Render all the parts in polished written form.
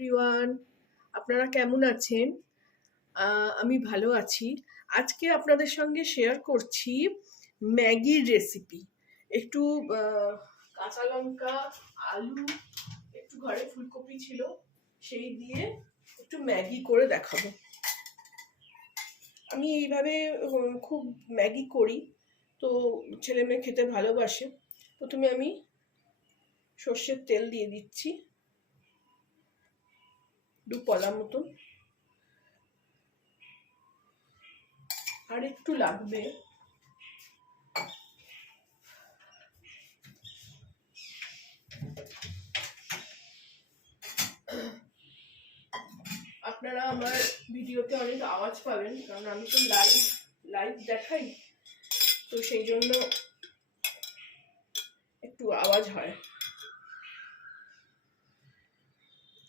Everyone, আপনারা কেমন আছেন? আমি ভালো আছি। আজকে আপনাদের সঙ্গে শেয়ার করছি ম্যাগির রেসিপি। একটু কাঁচা লঙ্কা, আলু, একটু ঘরে ফুলকপি ছিল, সেই দিয়ে একটু ম্যাগি করে দেখাবো। আমি এইভাবে খুব ম্যাগি করি, তো ছেলে মেয়ে খেতে ভালোবাসে। প্রথমে আমি সর্ষের তেল দিয়ে দিচ্ছি 2 কলা মতন, আর একটু লাগবে। আপনারা আমার ভিডিওতে অনেক আওয়াজ পাবেন, কারণ আমি তো লাইভ দেখাই, তো সেই জন্য একটু আওয়াজ হয়।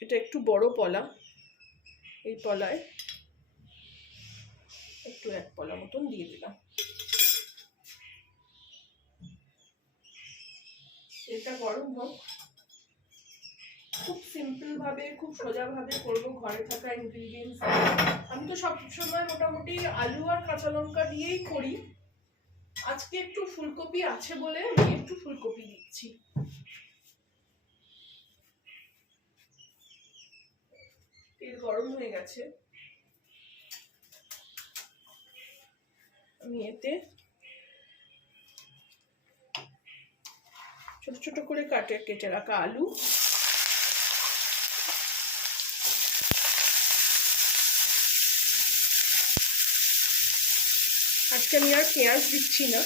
এটা একটু বড় পলা, এই পলায় একটু 1 পলা মতন দিয়ে দিলাম। এটা গরম হোক। খুব সিম্পল ভাবে, খুব সোজা ভাবে করবো, ঘরে থাকা ইনগ্রিডিয়েন্টস। আমি তো সব সময় মোটামুটি আলু আর কাঁচা লঙ্কা দিয়েই করি। আজকে একটু ফুলকপি আছে বলে আমি একটু ফুলকপি দিচ্ছি। তেল গরম হয়ে গেছে, আমি এতে ছোট ছোট করে কেটে রাখা আলু, আজকে আমি আর পেঁয়াজ দিচ্ছি না।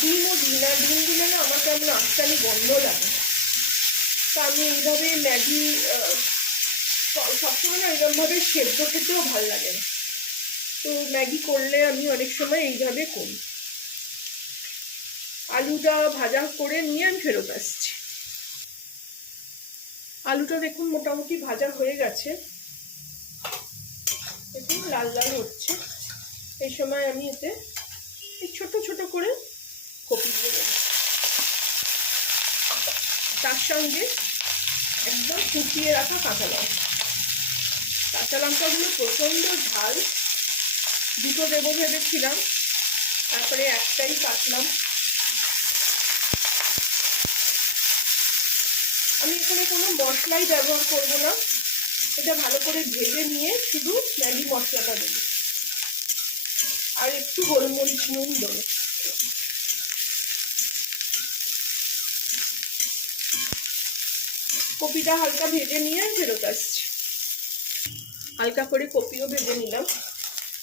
ডিমও দিই না, ডিম দিলে না আমার কেমন আস্তানি গন্ধ লাগে। তো আমি এইভাবে ম্যাগি সবসময় না এরকমভাবে সেদ্ধ খেতেও ভালো লাগে না, তো ম্যাগি করলে আমি অনেক সময় এইভাবে করি। আলুটা ভাজা করে নিয়ে আমি ফেরত আসছি। আলুটা দেখুন মোটামুটি ভাজা হয়ে গেছে, দেখুন লাল লাল হচ্ছে। এই সময় আমি এতে ছোট ছোট করে কপি দিয়ে দেব, তার সঙ্গে একদম কুচিয়ে রাখা কাঁচা লঙ্কা। কাঁচা লঙ্কাগুলো প্রচণ্ড ঝাল, দুটো দেবো ভেবেছিলাম, তারপরে একটাই কাটলাম। আমি এখানে কোনো মশলাই ব্যবহার করব না, এটা ভালো করে ভেজে নিয়ে শুধু ম্যাগি মশলাটা দেবো, আর একটু গোলমরিচ নুন দেবো। কপিটা হালকা ভেজে নিয়ে ফেরত আসছি। হালকা করে কপিও ভেজে নিলাম।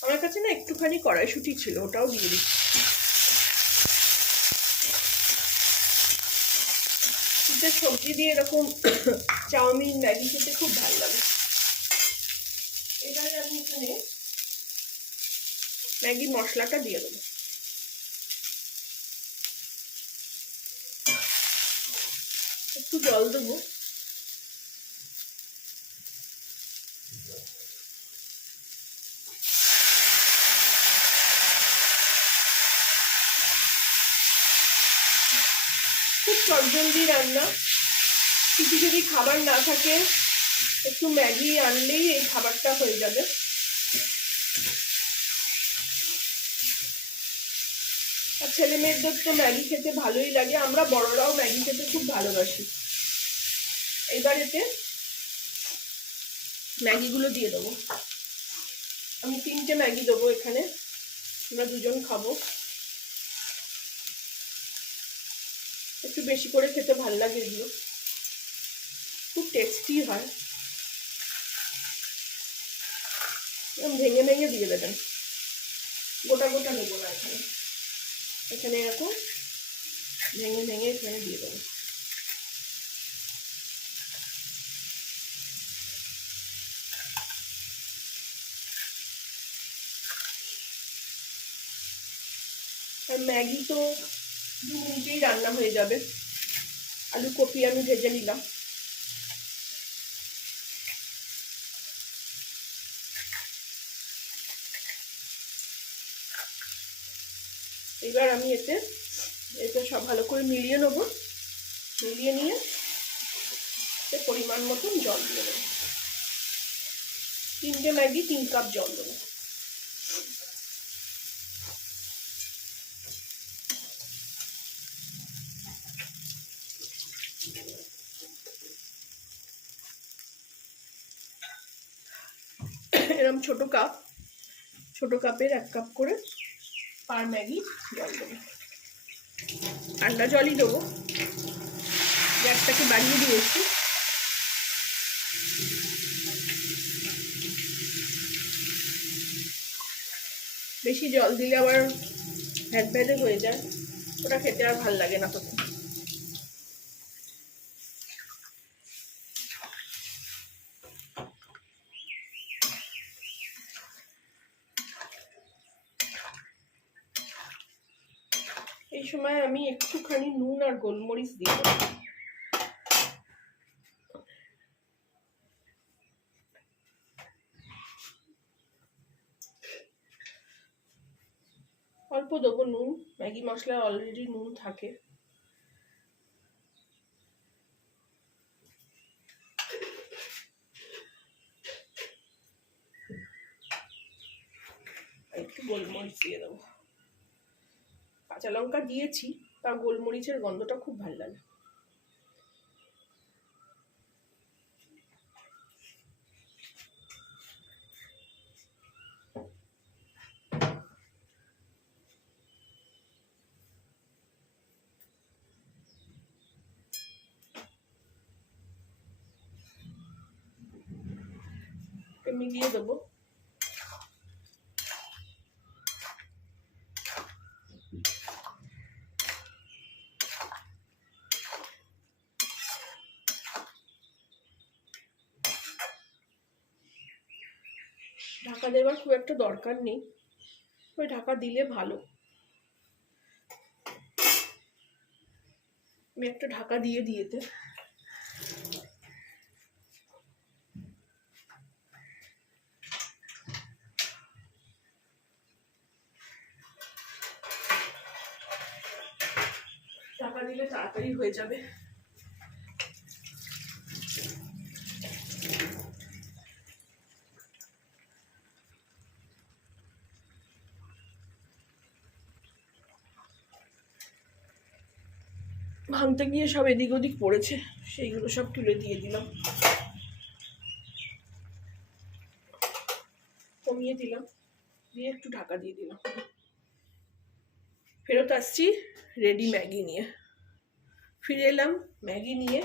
আমার কাছে না একটুখানি কড়াইশুঁটি ছিল, ওটাও দিয়ে দিচ্ছি। শীতের সবজি দিয়ে এরকম চাউমিন, ম্যাগি খেতে খুব ভালো লাগে। এবারে আমি এখানে ম্যাগি মশলাটা দিয়ে দেবো। একটু জল দেবো। খুব চটজলদি রান্না, কিছু যদি খাবার না থাকে একটু ম্যাগি আনলেই এই খাবারটা হয়ে যাবে। আর ছেলে মেয়েদের তো ম্যাগি খেতে ভালোই লাগে, আমরা বড়রাও ম্যাগি খেতে খুব ভালোবাসি। এইবার এতে ম্যাগিগুলো দিয়ে দেবো। আমি 3টে ম্যাগি দেবো এখানে, আমরা 2জন খাবো। একটু বেশি করে খেতে ভালো লাগে, এগুলো খুব টেস্টি হয়। ভেঙে ভেঙে দিয়ে দেবেন, গোটা গোটা নেবো না। এখানে এখানে এরকম ভেঙে ভেঙে এখানে দিয়ে দেবো। আর ম্যাগি তো 2 মিনিটেই রান্না হয়ে যাবে। আলু কপি আমি ভেজে নিলাম। এবার আমি এতে সব ভালো করে মিলিয়ে নেবো। মিলিয়ে নিয়ে পরিমাণ মতন জল দিয়ে দেবো। 3টে ম্যাগি 3 কাপ জল দেবো। এরকম ছোট কাপের 1 কাপ করে পার ম্যাগি জল দেবো। ঠান্ডা জলই দেবো, গ্যাসটাকে বাড়িয়ে দিয়েছি। বেশি জল দিলে আবার ভ্যাদভ্যাদে হয়ে যায়, ওটা খেতে আর ভালো লাগে না তখন। এই সময় আমি একটুখানি নুন আর গোলমরিচ দিয়ে দেবো। অল্প দেবো নুন, ম্যাগি মশলায় অলরেডি নুন থাকে। একটু গোলমরিচ দিয়ে দেবো। কাঁচা লঙ্কা দিয়েছি, তা গোলমরিচের গন্ধটা খুব ভালো লাগে। মিলিয়ে দেবো। ঢাকা দেওয়ার খুব একটা দরকার নেই, ওই ঢাকা দিলে ভালো। আমি একটা ঢাকা দিয়েতে ঢাকা দিলে তাড়াতাড়ি হয়ে যাবে। ভাঙতে গিয়ে সব এদিক ওদিক পড়েছে, সেইগুলো সব তুলে দিয়ে দিলাম, কমিয়ে দিলাম, দিয়ে একটু ঢাকা দিয়ে দিলাম। ফেরত আসছি রেডি ম্যাগি নিয়ে। ফিরে এলাম ম্যাগি নিয়ে,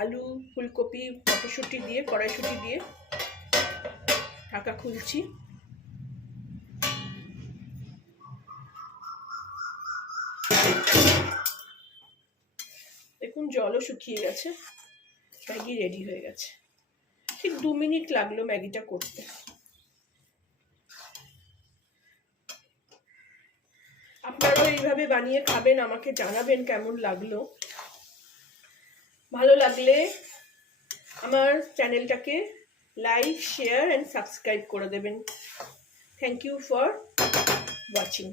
আলু, ফুলকপি, মটরশুঁটি দিয়ে, কড়াইশুঁটি দিয়ে ঢাকা খুলছি। দেখুন জলও শুকিয়ে গেছে, ম্যাগি রেডি হয়ে গেছে। ঠিক 2 মিনিট লাগলো ম্যাগিটা করতে। আপনারাও এইভাবে বানিয়ে খাবেন, আমাকে জানাবেন কেমন লাগলো। ভালো লাগলে আমার চ্যানেলটাকে লাইক, শেয়ার অ্যান্ড সাবস্ক্রাইব করে দেবেন। Thank you for watching.